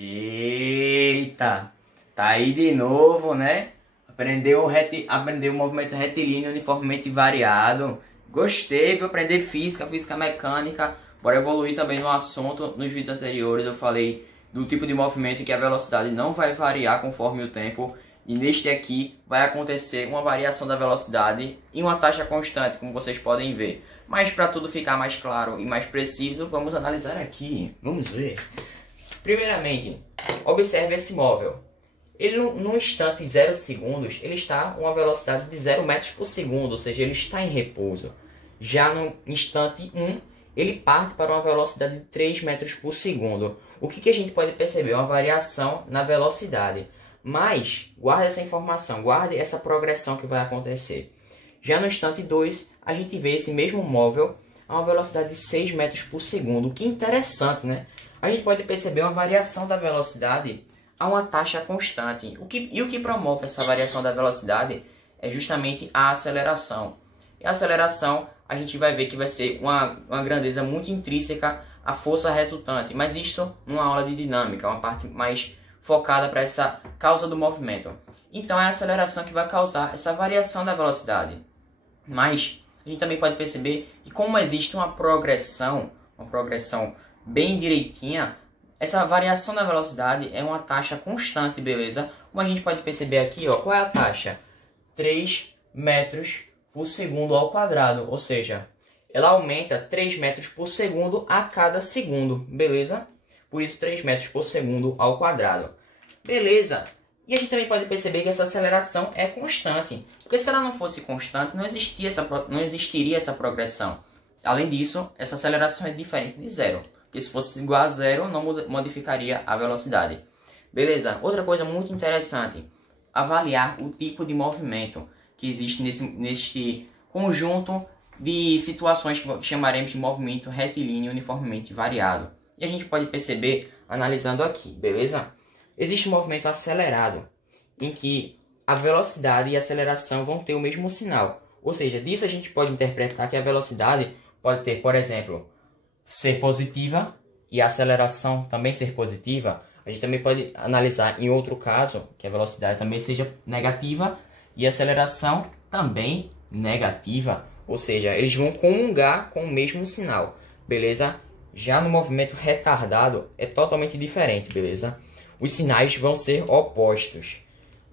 Eita, tá aí de novo, né? Aprendeu o movimento retilíneo uniformemente variado. Gostei, viu? Aprender física, física mecânica. Bora evoluir também no assunto. Nos vídeos anteriores eu falei do tipo de movimento em que a velocidade não vai variar conforme o tempo. E neste aqui vai acontecer uma variação da velocidade em uma taxa constante, como vocês podem ver. Mas para tudo ficar mais claro e mais preciso, vamos analisar aqui. Vamos ver. Primeiramente, observe esse móvel. Ele no instante 0 segundos, ele está a uma velocidade de 0 metros por segundo, ou seja, ele está em repouso. Já no instante 1, ele parte para uma velocidade de 3 metros por segundo. O que a gente pode perceber? Uma variação na velocidade. Mas, guarde essa informação, guarde essa progressão que vai acontecer. Já no instante 2, a gente vê esse mesmo móvel a uma velocidade de 6 metros por segundo. O que é interessante, né? A gente pode perceber uma variação da velocidade a uma taxa constante. O que promove essa variação da velocidade é justamente a aceleração. E a aceleração, a gente vai ver que vai ser uma grandeza muito intrínseca à força resultante. Mas isso numa aula de dinâmica, uma parte mais focada para essa causa do movimento. Então é a aceleração que vai causar essa variação da velocidade. Mas a gente também pode perceber que como existe uma progressão bem direitinha, essa variação da velocidade é uma taxa constante, beleza? Como a gente pode perceber aqui, ó, qual é a taxa? 3 metros por segundo ao quadrado, ou seja, ela aumenta 3 metros por segundo a cada segundo, beleza? Por isso 3 metros por segundo ao quadrado. Beleza? E a gente também pode perceber que essa aceleração é constante, porque se ela não fosse constante, não existiria essa progressão. Além disso, essa aceleração é diferente de zero. Porque se fosse igual a zero, não modificaria a velocidade. Beleza? Outra coisa muito interessante. Avaliar o tipo de movimento que existe neste conjunto de situações que chamaremos de movimento retilíneo uniformemente variado. E a gente pode perceber analisando aqui, beleza? Existe um movimento acelerado, em que a velocidade e a aceleração vão ter o mesmo sinal. Ou seja, disso a gente pode interpretar que a velocidade pode ter, por exemplo, ser positiva e a aceleração também ser positiva. A gente também pode analisar em outro caso que a velocidade também seja negativa e a aceleração também negativa. Ou seja, eles vão comungar com o mesmo sinal, beleza? Já no movimento retardado é totalmente diferente, beleza? Os sinais vão ser opostos.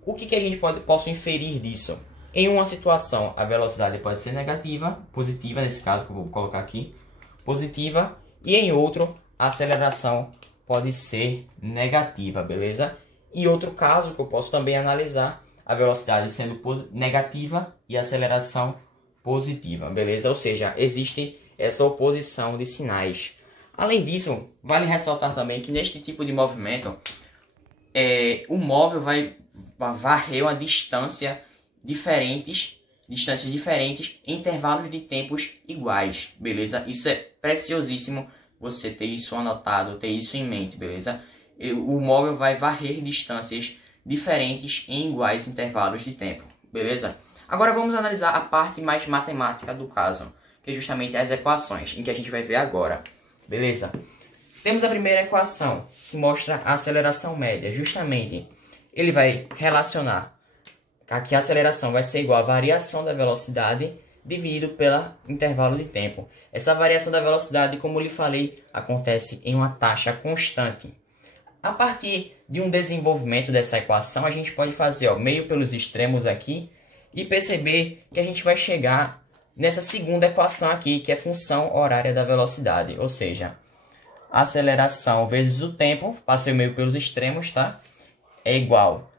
O que a gente posso inferir disso? Em uma situação a velocidade pode ser negativa, positiva nesse caso que eu vou colocar aqui, positiva, e em outro a aceleração pode ser negativa, beleza? E outro caso que eu posso também analisar, a velocidade sendo negativa e a aceleração positiva, beleza? Ou seja, existe essa oposição de sinais. Além disso, vale ressaltar também que neste tipo de movimento, o móvel vai varrer uma distâncias diferentes em intervalos de tempos iguais, beleza? Isso é preciosíssimo você ter isso anotado, ter isso em mente, beleza? O móvel vai varrer distâncias diferentes em iguais intervalos de tempo, beleza? Agora vamos analisar a parte mais matemática do caso, que é justamente as equações, em que a gente vai ver agora, beleza? Temos a primeira equação, que mostra a aceleração média, justamente. Ele vai relacionar aqui a aceleração vai ser igual à variação da velocidade dividido pelo intervalo de tempo. Essa variação da velocidade, como eu lhe falei, acontece em uma taxa constante. A partir de um desenvolvimento dessa equação, a gente pode fazer meio pelos extremos aqui e perceber que a gente vai chegar nessa segunda equação aqui, que é função horária da velocidade. Ou seja, a aceleração vezes o tempo, passei meio pelos extremos, tá? É igual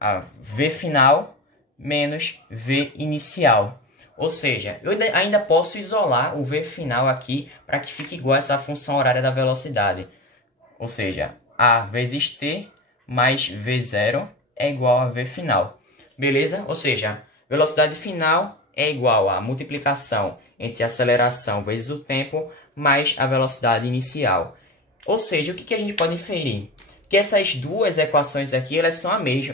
a V final menos V inicial. Ou seja, eu ainda posso isolar o V final aqui para que fique igual a essa função horária da velocidade. Ou seja, A vezes T mais V0 é igual a V final. Beleza? Ou seja, velocidade final é igual a multiplicação entre a aceleração vezes o tempo mais a velocidade inicial. Ou seja, o que a gente pode inferir? Que essas duas equações aqui elas são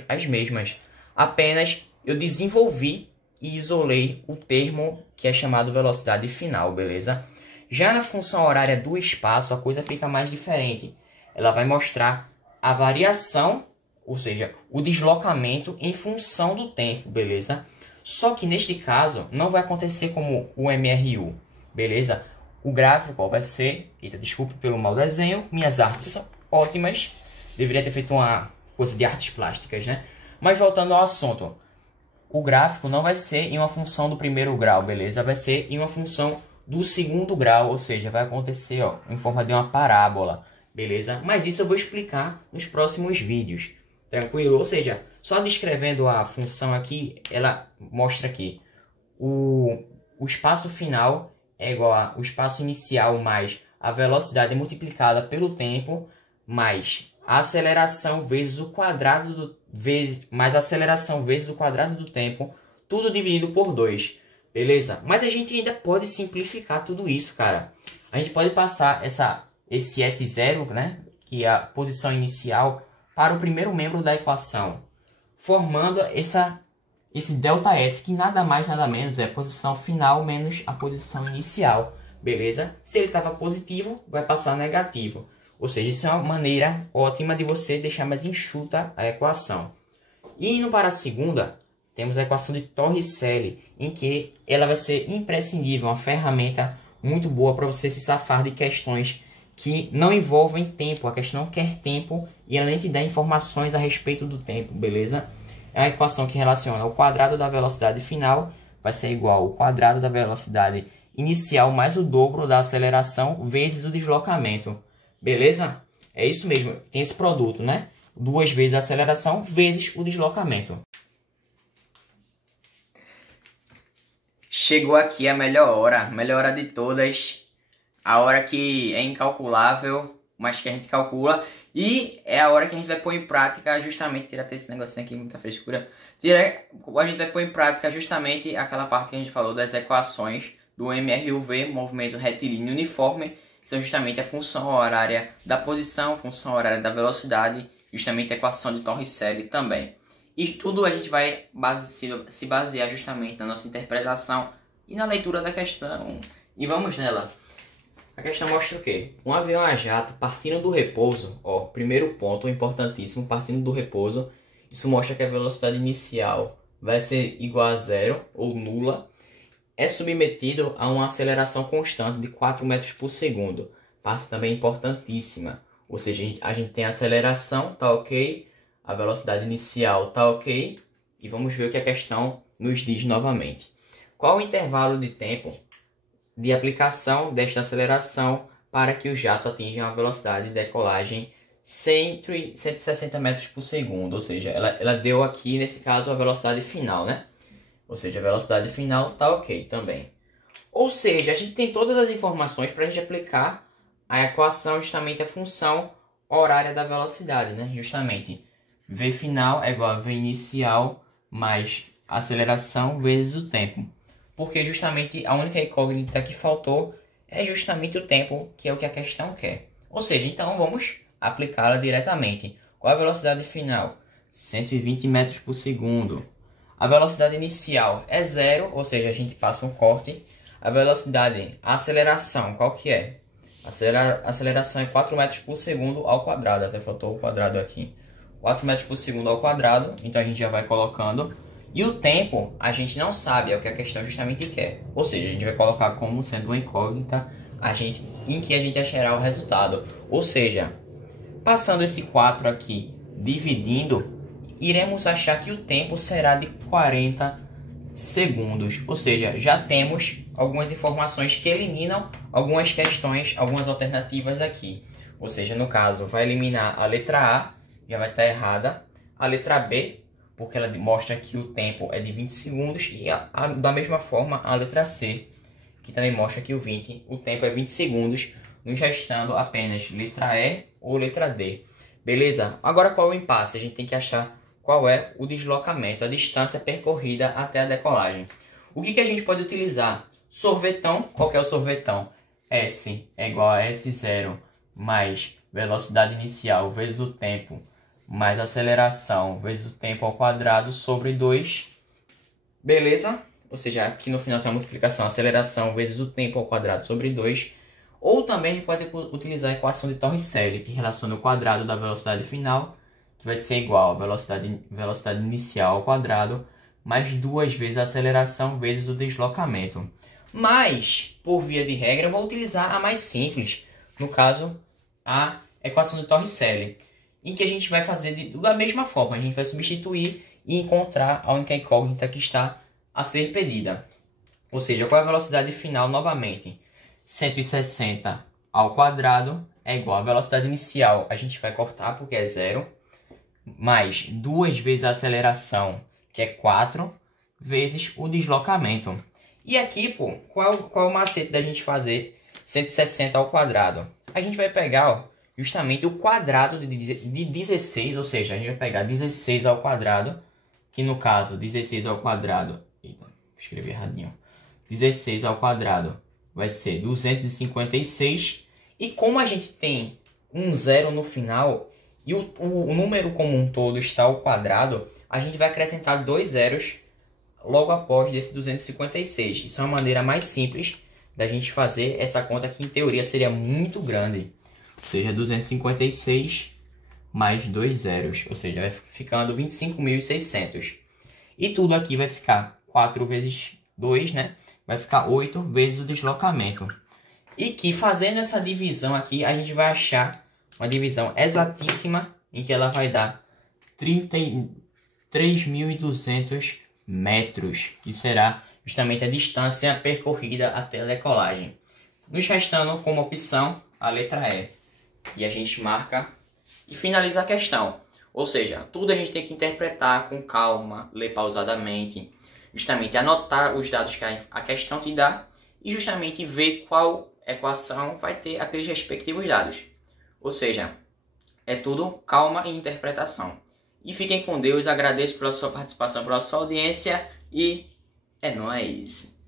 as mesmas. Apenas eu desenvolvi e isolei o termo que é chamado velocidade final, beleza? Já na função horária do espaço, a coisa fica mais diferente. Ela vai mostrar a variação, ou seja, o deslocamento em função do tempo, beleza? Só que neste caso não vai acontecer como o MRU, beleza? O gráfico vai ser... Eita, desculpe pelo mau desenho, minhas artes são ótimas. Deveria ter feito uma coisa de artes plásticas, né? Mas voltando ao assunto, o gráfico não vai ser em uma função do primeiro grau, beleza? Vai ser em uma função do segundo grau, ou seja, vai acontecer ó, em forma de uma parábola, beleza? Mas isso eu vou explicar nos próximos vídeos, tranquilo? Ou seja, só descrevendo a função aqui, ela mostra que o espaço final é igual ao espaço inicial mais a velocidade multiplicada pelo tempo, mais a aceleração vezes o quadrado mais a aceleração vezes o quadrado do tempo, tudo dividido por 2. Beleza? Mas a gente ainda pode simplificar tudo isso, cara. A gente pode passar esse S0, né, que é a posição inicial, para o primeiro membro da equação, formando esse ΔS, que nada mais nada menos é a posição final menos a posição inicial. Beleza? Se ele estava positivo, vai passar negativo. Ou seja, isso é uma maneira ótima de você deixar mais enxuta a equação. E indo para a segunda, temos a equação de Torricelli, em que ela vai ser imprescindível, uma ferramenta muito boa para você se safar de questões que não envolvem tempo. A questão quer tempo e ela nem te dá informações a respeito do tempo, beleza? É uma equação que relaciona o quadrado da velocidade final vai ser igual ao quadrado da velocidade inicial mais o dobro da aceleração vezes o deslocamento. Beleza? É isso mesmo, tem esse produto, né? 2 vezes a aceleração vezes o deslocamento. Chegou aqui a melhor hora de todas. A hora que é incalculável, mas que a gente calcula. E é a hora que a gente vai pôr em prática justamente... Tirar até esse negocinho aqui, muita frescura. A gente vai pôr em prática justamente aquela parte que a gente falou das equações do MRUV, movimento retilíneo uniforme, que são justamente a função horária da posição, função horária da velocidade, justamente a equação de Torricelli também. E tudo a gente vai se basear justamente na nossa interpretação e na leitura da questão. E vamos nela. A questão mostra o quê? Um avião a jato partindo do repouso, ó, primeiro ponto importantíssimo, partindo do repouso, isso mostra que a velocidade inicial vai ser igual a zero ou nula, é submetido a uma aceleração constante de 4 metros por segundo. Parte também importantíssima, ou seja, a gente tem a aceleração, tá ok, a velocidade inicial tá ok, e vamos ver o que a questão nos diz novamente. Qual o intervalo de tempo de aplicação desta aceleração para que o jato atinja uma velocidade de decolagem 160 metros por segundo? Ou seja, ela deu aqui, nesse caso, a velocidade final, né? Ou seja, a velocidade final tá ok também. Ou seja, a gente tem todas as informações para a gente aplicar a equação, justamente a função horária da velocidade, né? Justamente, V final é igual a V inicial mais aceleração vezes o tempo. Porque justamente a única incógnita que faltou é justamente o tempo, que é o que a questão quer. Ou seja, então vamos aplicá-la diretamente. Qual a velocidade final? 120 metros por segundo. A velocidade inicial é zero, ou seja, a gente passa um corte. A velocidade, a aceleração, qual que é? A aceleração é 4 metros por segundo ao quadrado. Até faltou o quadrado aqui. 4 metros por segundo ao quadrado, então a gente já vai colocando. E o tempo, a gente não sabe, é o que a questão justamente quer. Ou seja, a gente vai colocar como sendo uma incógnita em que a gente achará o resultado. Ou seja, passando esse 4 aqui, dividindo, iremos achar que o tempo será de 40 segundos. Ou seja, já temos algumas informações que eliminam algumas questões, algumas alternativas aqui. Ou seja, no caso, vai eliminar a letra A, já vai estar errada. A letra B, porque ela mostra que o tempo é de 20 segundos. E da mesma forma, a letra C, que também mostra que o tempo é 20 segundos, nos restando apenas letra E ou letra D. Beleza? Agora qual é o impasse? A gente tem que achar qual é o deslocamento, a distância percorrida até a decolagem. O que a gente pode utilizar? Sorvetão. Qual que é o sorvetão? S é igual a S0 mais velocidade inicial vezes o tempo mais aceleração vezes o tempo ao quadrado sobre 2. Beleza? Ou seja, aqui no final tem a multiplicação, aceleração vezes o tempo ao quadrado sobre 2. Ou também a gente pode utilizar a equação de Torricelli, que relaciona o quadrado da velocidade final, que vai ser igual a velocidade inicial ao quadrado, mais 2 vezes a aceleração vezes o deslocamento. Mas, por via de regra, eu vou utilizar a mais simples, no caso, a equação de Torricelli, em que a gente vai fazer da mesma forma, a gente vai substituir e encontrar a única incógnita que está a ser pedida. Ou seja, qual é a velocidade final novamente? 160 ao quadrado é igual à velocidade inicial, a gente vai cortar porque é 0, mais 2 vezes a aceleração, que é 4, vezes o deslocamento. E aqui, pô, qual é o macete da gente fazer 160 ao quadrado? A gente vai pegar, ó, justamente o quadrado de 16, ou seja, a gente vai pegar 16 ao quadrado, que no caso, 16 ao quadrado, eita, escrevi erradinho, 16 ao quadrado vai ser 256, e como a gente tem um zero no final, e o número como um todo está ao quadrado, a gente vai acrescentar 2 zeros logo após desse 256. Isso é uma maneira mais simples da gente fazer essa conta que em teoria seria muito grande. Ou seja, 256 mais 2 zeros, ou seja, vai ficando 25.600. E tudo aqui vai ficar 4 vezes 2, né? Vai ficar 8 vezes o deslocamento. E que fazendo essa divisão aqui, a gente vai achar uma divisão exatíssima em que ela vai dar 33.200 metros, que será justamente a distância percorrida até a decolagem. Nos restando como opção a letra E. E a gente marca e finaliza a questão. Ou seja, tudo a gente tem que interpretar com calma, ler pausadamente, justamente anotar os dados que a questão te dá e justamente ver qual equação vai ter aqueles respectivos dados. Ou seja, é tudo calma e interpretação. E fiquem com Deus, agradeço pela sua participação, pela sua audiência e é nóis!